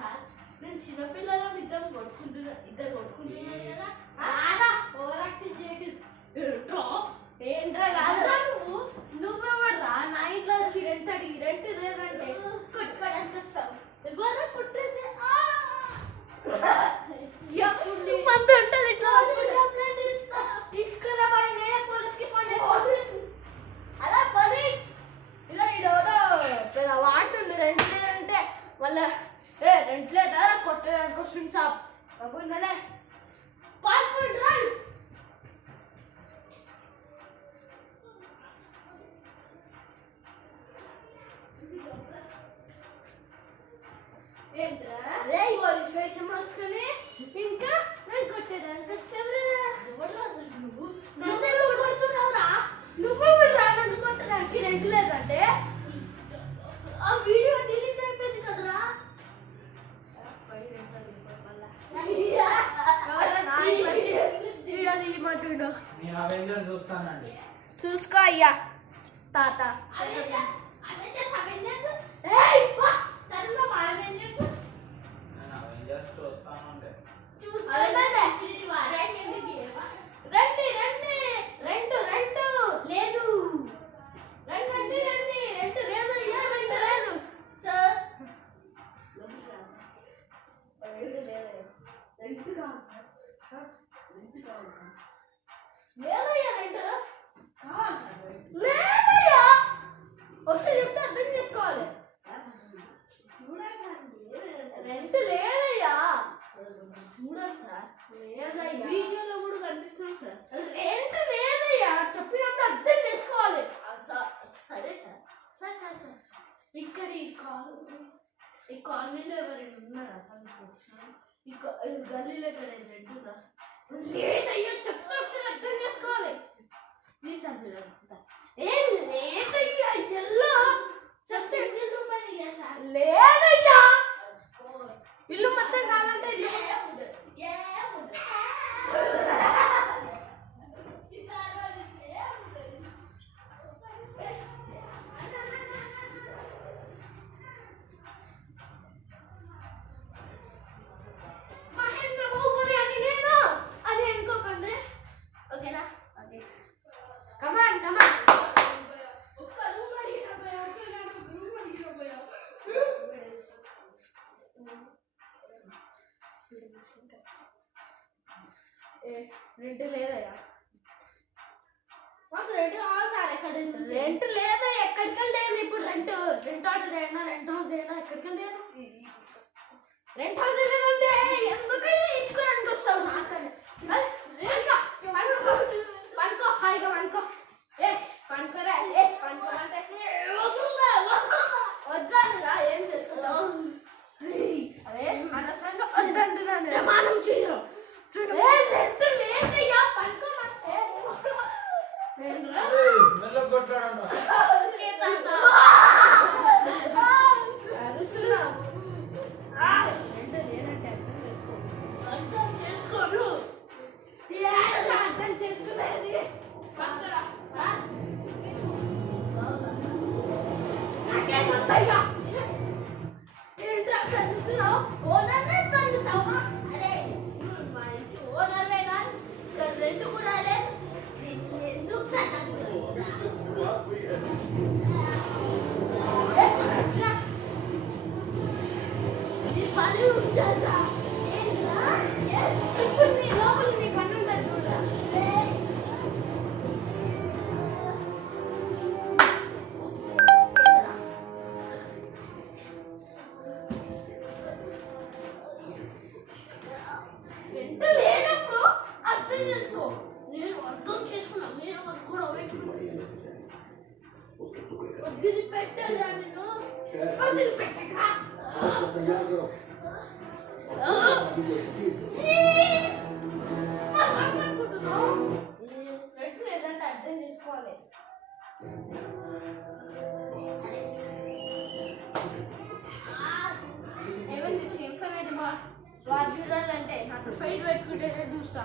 sir నేను చిన్నపిల్లలను ఇద్దరు కొట్టుకుంటున్నాను కదా ఓవర్ యాక్టింగ్ చేయదు ఏంట్రా కాదురా నువ్వెవడ్రా నా ఇంట్లో వచ్చి రెంట్ అడిగి రెంట్ లేదంటే కొట్టుకోవడానికి వస్తావు ఎవరు పుట్టింది మంత ఉంటుంది ఇట్లా ఇచ్చుకున్నా నేనే పోలీస్కి ఫోన్ అలా పోలీస్ ఇలా ఇడోడో పెద్ద వాడుతుండు రెంట్ లేదంటే మళ్ళా రెంట్ లేదా కొట్టడానికి వస్తుంది సాప్ బాబున్నాడే పాల్పండి పోలీస్ వేషం మార్చుకొని ఇంకా నేను కొట్టేదానికి నువ్వు కొడుతున్నావురా నువ్వెవడురా నన్ను కొట్టడానికి రెంట్ లేదంటే ఆ వీడియో డిలీట్ అయిపోయింది కదరా వీడియో తీయమంటుండు చూసుకో అయ్యా తాత రండి రండి రెంట్ రెంట్ లేదు రండి రండి రెంట్ లేదు రెంట్ లేదు సార్ రెంట్ కావాలి సార్ లేదయ్యా రెంట్ కావాలి సార్ లేదయ్యా ఒకసారి చెప్తే అర్థం చేసుకోవాలి రెంట్ లేదయ్యా చూడండి సార్ లేదయ్యా వీడియోలో కూడా కనిపిస్తుంది సార్ రెంట్ లేదయ్యా చెప్పినప్పుడు అర్థం చేసుకోవాలి సరే సార్ సార్ సార్ సార్ ఇక్కడ ఈ కాలనీలో ఎవరైనా ఉన్నారా సార్ ఈ గల్లీలో ఎక్కడ రెంట్ ఉందా లేదయ్యా చెప్తే ఒకసారి అర్థం చేసుకోవాలి ప్లీజ్ సార్ లేదయ్యా ఎల్లో చెప్తే లేదయ్యా ఇల్లు మొత్తం కావాలంటే మహేంద్ర బాహుబలి అని నేను అని అనుకోకండి ఓకేనా ఓకే కమాన్ కమాన్ రెంట్ లేదయ్యా మాకు రెంట్ కావాలి సార్ ఎక్కడ రెంట్ లేదా ఎక్కడికి లేదు ఇప్పుడు రెంట్ ఆర్డర్ అయినా రెంట్ హౌస్ అయినా ఎక్కడికి లేదు రెంట్ హౌస్ లేదంటే ఎందుకైనా ఇచ్చుకోవడానికి వస్తావు నాకనే పనుకో హాయిగా పనుకో పనుకోరా పనుకోమంటే వద్దానురా ఏం చేసుకుంటావు అరే అనవసరంగా వద్దంటున్నాను ప్రమాణం చేయరు రెంట్ లేదయ్యా పనుకోమంటే అర్థం చేసుకోను అర్థం చేసుకునేది నాకేమొద్దయ్యా ఏంటి అక్కడ అందుతున్నావు ఓనర్నే తందుతావా అరే మా ఇంటి ఓనర్వే కాదు ఇక్కడ రెంట్ కూడా లేదు ఎందుకు పని ఉంటుందా ఇప్పుడు నీ లోపల నీ పని ఉంటుంది చూడరా ఎంత లేనప్పుడు అర్థం చేసుకో నేను అర్థం చేసుకున్నా మీరు కూడా వదిలిపెట్టారా నేను వదిలిపెట్టరా లేదంటే అర్థం చేసుకోవాలి ఏమండి సింఫనీ వాడు చూడాలంటే నాతో ఫైట్ పెట్టుకుంటే చూస్తా